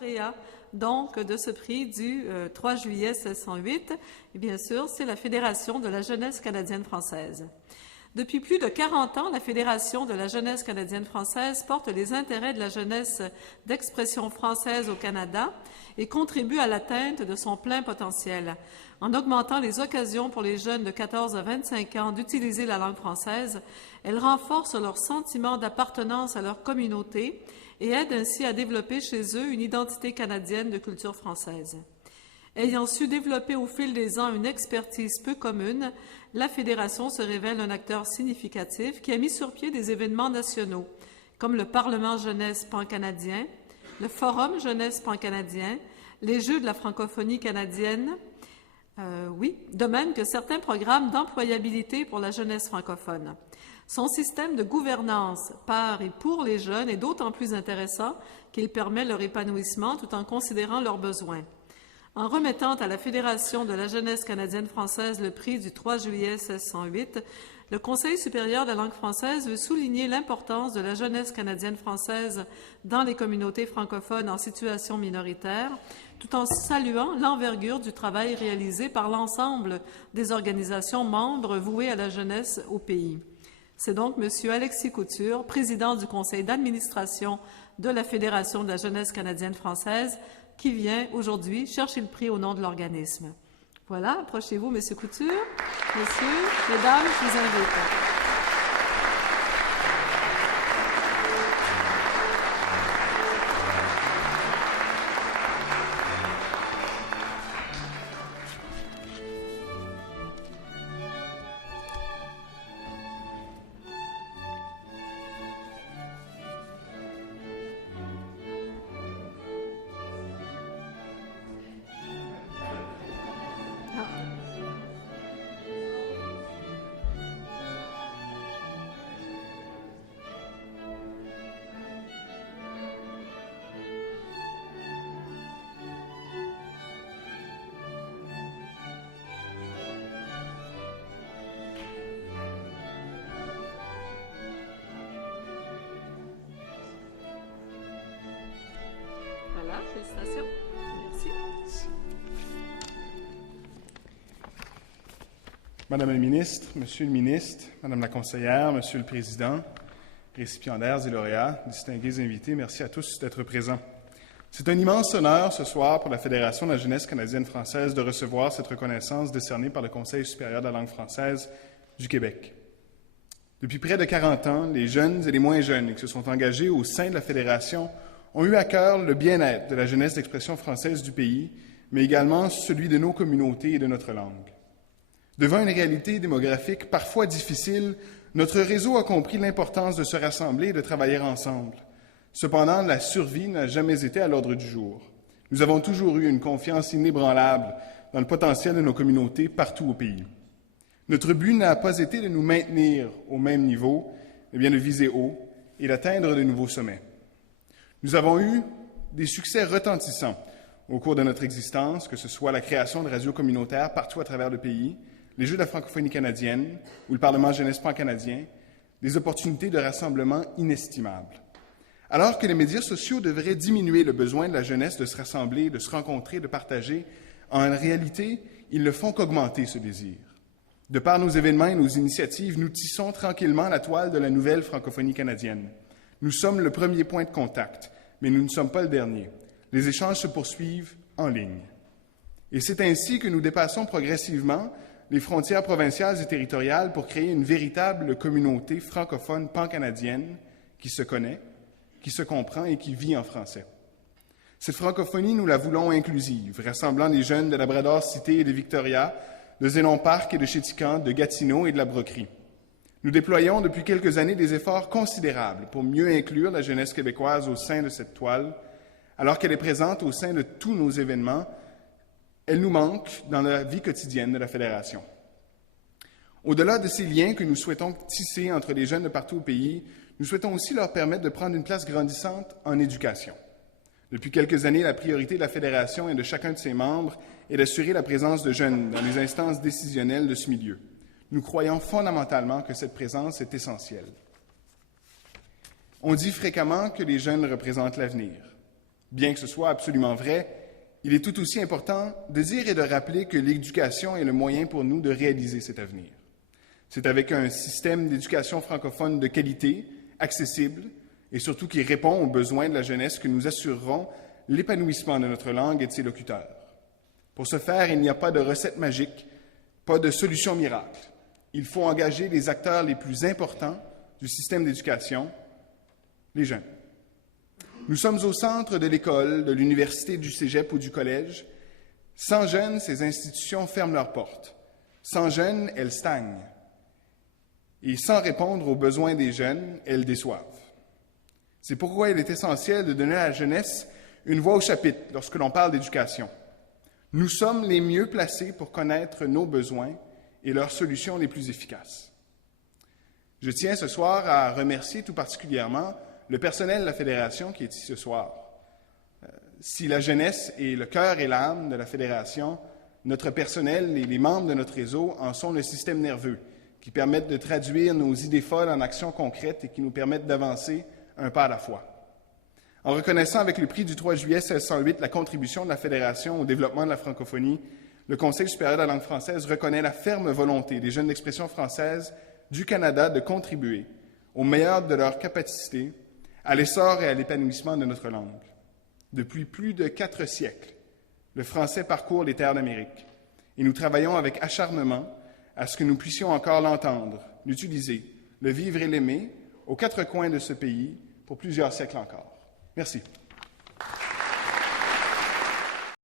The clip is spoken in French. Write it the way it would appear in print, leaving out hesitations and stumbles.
lauréat donc de ce prix du 3 juillet 1608, et bien sûr, c'est la Fédération de la jeunesse canadienne-française. Depuis plus de 40 ans, la Fédération de la jeunesse canadienne-française porte les intérêts de la jeunesse d'expression française au Canada et contribue à l'atteinte de son plein potentiel, en augmentant les occasions pour les jeunes de 14 à 25 ans d'utiliser la langue française. Elle renforce leur sentiment d'appartenance à leur communauté et aide ainsi à développer chez eux une identité canadienne de culture française. Ayant su développer au fil des ans une expertise peu commune, la Fédération se révèle un acteur significatif qui a mis sur pied des événements nationaux, comme le Parlement jeunesse pan-canadien, le Forum jeunesse pan-canadien, les Jeux de la francophonie canadienne, de même que certains programmes d'employabilité pour la jeunesse francophone. Son système de gouvernance par et pour les jeunes est d'autant plus intéressant qu'il permet leur épanouissement tout en considérant leurs besoins. En remettant à la Fédération de la jeunesse canadienne-française le prix du 3 juillet 1608, le Conseil supérieur de la langue française veut souligner l'importance de la jeunesse canadienne-française dans les communautés francophones en situation minoritaire, tout en saluant l'envergure du travail réalisé par l'ensemble des organisations membres vouées à la jeunesse au pays. C'est donc M. Alexis Couture, président du conseil d'administration de la Fédération de la jeunesse canadienne-française, qui vient aujourd'hui chercher le prix au nom de l'organisme. Voilà, approchez-vous, M. Couture. Messieurs, Mesdames, je vous invite. Voilà, félicitations. Merci. Madame la ministre, Monsieur le ministre, Madame la conseillère, Monsieur le président, récipiendaires et lauréats, distingués invités, merci à tous d'être présents. C'est un immense honneur ce soir pour la Fédération de la jeunesse canadienne-française de recevoir cette reconnaissance décernée par le Conseil supérieur de la langue française du Québec. Depuis près de 40 ans, les jeunes et les moins jeunes qui se sont engagés au sein de la Fédération ont eu à cœur le bien-être de la jeunesse d'expression française du pays, mais également celui de nos communautés et de notre langue. Devant une réalité démographique parfois difficile, notre réseau a compris l'importance de se rassembler et de travailler ensemble. Cependant, la survie n'a jamais été à l'ordre du jour. Nous avons toujours eu une confiance inébranlable dans le potentiel de nos communautés partout au pays. Notre but n'a pas été de nous maintenir au même niveau, mais bien de viser haut et d'atteindre de nouveaux sommets. Nous avons eu des succès retentissants au cours de notre existence, que ce soit la création de radios communautaires partout à travers le pays, les Jeux de la francophonie canadienne ou le Parlement jeunesse pan-canadien, des opportunités de rassemblement inestimables. Alors que les médias sociaux devraient diminuer le besoin de la jeunesse de se rassembler, de se rencontrer, de partager, en réalité, ils ne font qu'augmenter ce désir. De par nos événements et nos initiatives, nous tissons tranquillement la toile de la nouvelle francophonie canadienne. Nous sommes le premier point de contact, mais nous ne sommes pas le dernier. Les échanges se poursuivent en ligne. Et c'est ainsi que nous dépassons progressivement les frontières provinciales et territoriales pour créer une véritable communauté francophone pan-canadienne qui se connaît, qui se comprend et qui vit en français. Cette francophonie, nous la voulons inclusive, rassemblant les jeunes de Labrador-Cité et de Victoria, de Zénon-Parc et de Chéticamp, de Gatineau et de la Broquerie. Nous déployons depuis quelques années des efforts considérables pour mieux inclure la jeunesse québécoise au sein de cette toile. Alors qu'elle est présente au sein de tous nos événements, elle nous manque dans la vie quotidienne de la Fédération. Au-delà de ces liens que nous souhaitons tisser entre les jeunes de partout au pays, nous souhaitons aussi leur permettre de prendre une place grandissante en éducation. Depuis quelques années, la priorité de la Fédération et de chacun de ses membres est d'assurer la présence de jeunes dans les instances décisionnelles de ce milieu. Nous croyons fondamentalement que cette présence est essentielle. On dit fréquemment que les jeunes représentent l'avenir. Bien que ce soit absolument vrai, il est tout aussi important de dire et de rappeler que l'éducation est le moyen pour nous de réaliser cet avenir. C'est avec un système d'éducation francophone de qualité, accessible et surtout qui répond aux besoins de la jeunesse que nous assurerons l'épanouissement de notre langue et de ses locuteurs. Pour ce faire, il n'y a pas de recette magique, pas de solution miracle. Il faut engager les acteurs les plus importants du système d'éducation, les jeunes. Nous sommes au centre de l'école, de l'université, du cégep ou du collège. Sans jeunes, ces institutions ferment leurs portes. Sans jeunes, elles stagnent. Et sans répondre aux besoins des jeunes, elles déçoivent. C'est pourquoi il est essentiel de donner à la jeunesse une voix au chapitre lorsque l'on parle d'éducation. Nous sommes les mieux placés pour connaître nos besoins et leurs solutions les plus efficaces. Je tiens ce soir à remercier tout particulièrement le personnel de la Fédération qui est ici ce soir. Si la jeunesse est le cœur et l'âme de la Fédération, notre personnel et les membres de notre réseau en sont le système nerveux qui permettent de traduire nos idées folles en actions concrètes et qui nous permettent d'avancer un pas à la fois. En reconnaissant avec le prix du 3 juillet 1608 la contribution de la Fédération au développement de la francophonie, le Conseil supérieur de la langue française reconnaît la ferme volonté des jeunes d'expression française du Canada de contribuer au meilleur de leurs capacités à l'essor et à l'épanouissement de notre langue. Depuis plus de 4 siècles, le français parcourt les terres d'Amérique et nous travaillons avec acharnement à ce que nous puissions encore l'entendre, l'utiliser, le vivre et l'aimer aux 4 coins de ce pays pour plusieurs siècles encore. Merci.